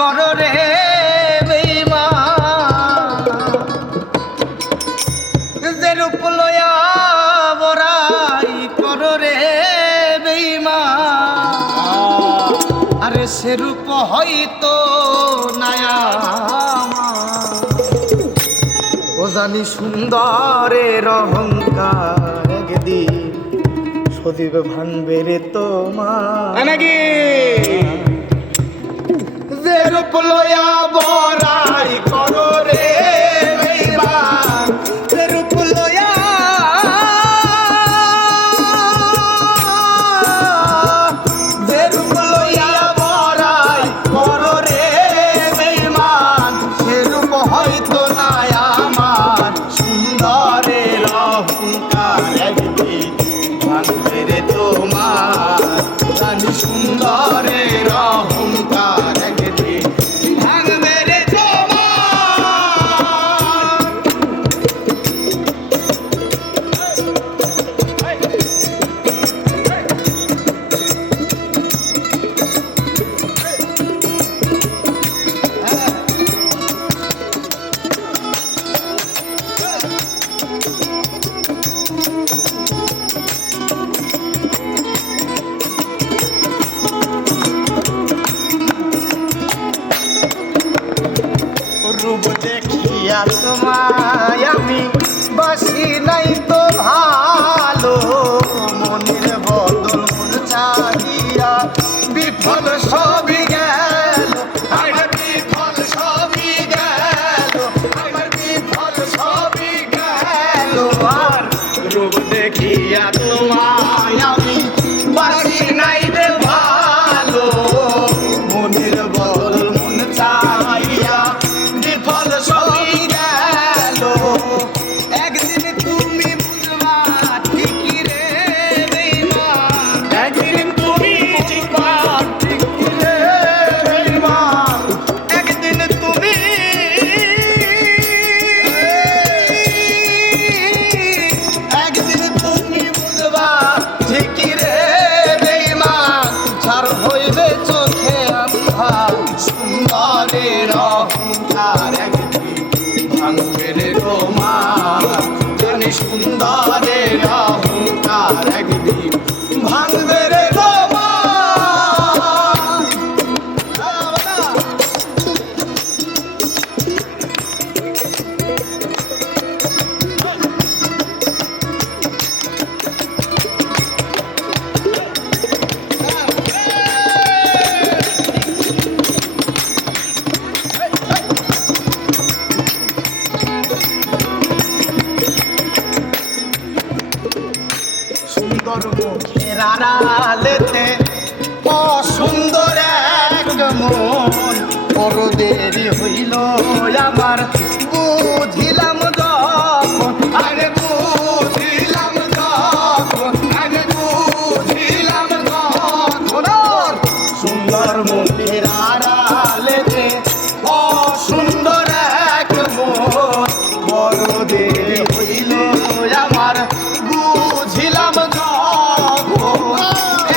করো রে বেঈমান যে রূপ লয়া বড়াই করো রে বেঈমান আরে সে রূপ হয়তো নায়া ও জানি সুন্দরের অহংকার একদিন সদীপ ভাঙবে রে তোমার নাকি যে রূপ লয়া বড়াই করো রে বেঈমান যে রূপ লয়া যে রূপ লয়া বড়াই করো রে বেঈমান সে রূপ হয়তো না আমার সুন্দরের অহংকার একদিন ভাঙবে রে তোমার জানি সুন্দরের অহংকার একদিন ভাঙবে রে তোমার রূপ দেখিয়া তোমায় আমি বাসি নাই তো ভালো মনের বদল মন চাহিয়া বিফল সবই গেল আমার বিফল সবই গেল আমার বিফল সবই গেল আর রূপ দেখিয়া তোমায় আমি বাসি নাই রে ভালো মনের বদল মন চাহিয়া বিফল সবই গেল একদিন তুমি বুঝবা ঠিকই রে বেঈমান একদিন তুমি বুঝবা ঠিকই রে বেঈমান একদিন তুমি একদিন তুমি বুঝবা ঠিকই রে বেঈমান ছাড় হইবে চোখে আন্ধা সুন্দরের অহংকার একদিন ভাঙবে রে তোমার জানি সুন্দরের অহংকার একদিন ভাঙবে রে তোমার সুন্দর মুখের আড়ালেতে অসুন্দর এক মন বড় দেরি হইল আমার বুঝিলাম যখন আরে বুঝিলাম যখন আরে বুঝিলাম যখন সুন্দর মুখের আড়ালেতে অসুন্দর এক মন বড় দেরি হইল আমার বুঝিলাম যখন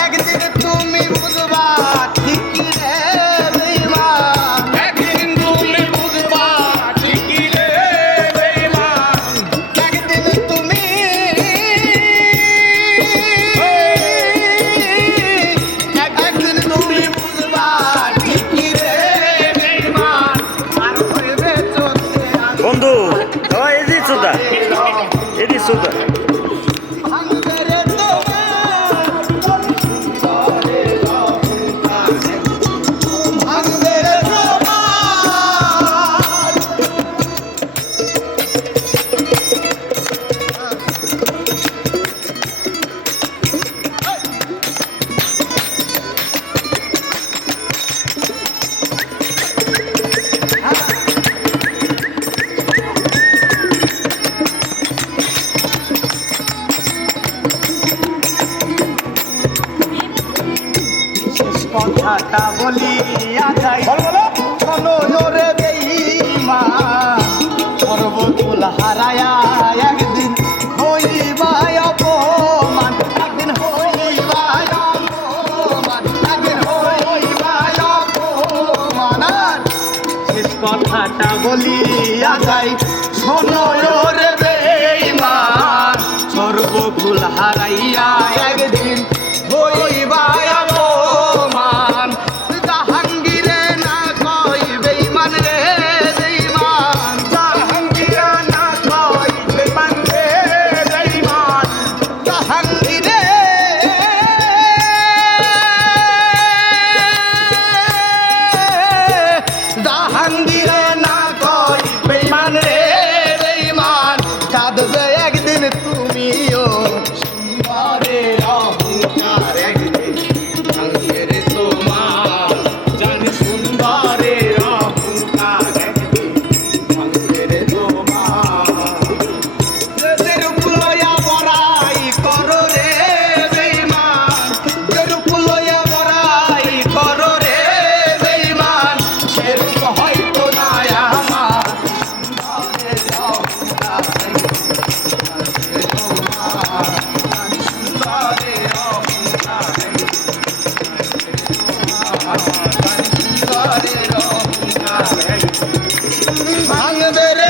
একদিন তুমি বুঝবা ঠিকই রে বেঈমান একদিন তুমি বুঝবা ঠিকই রে বেঈমান একদিন তুমি একদিন তুমি বুঝবা ঠিকই রে বেঈমান আর হইবে চোখে বন্ধু এদি চোদা এদি চোদা ভাঙবে রে ভাঙবে রে তোমার কথাটা বলিয়া যাই শোনো রে বেঈমান সর্বকুল হারায়া একদিন হইবা অপমান একদিন হইবা অপমান একদিন হইবা অপমান কথাটা বলিয়া যাই শোনো রে বেঈমান সর্বকুল হারাইয়া একদিন হইবা অপমান জাহাঙ্গীরে না কই বেঈমান রে বেঈমান জাহাঙ্গীরে না কই বেঈমান রে বেঈমান জাহাঙ্গীরে জাহাঙ্গীরে না কই বেঈমান রে বেঈমান কাঁদবে একদিন তুমিও সুন্দরে অহংকার একদিন ভাঙবে রে তোমার জানি সুন্দরে অহংকার একদিন ভাঙবে রে তোমার যেরূপ লইয়া বড়াই করো রে বেঈমান যেরূপ লইয়া বড়াই করো রে বেঈমান সেরূপ হয়তো না আমার সুন্দরে অহংকার একদিন সুন্দরে অহংকার সুন্দরে অহংকার ভাঙবে রে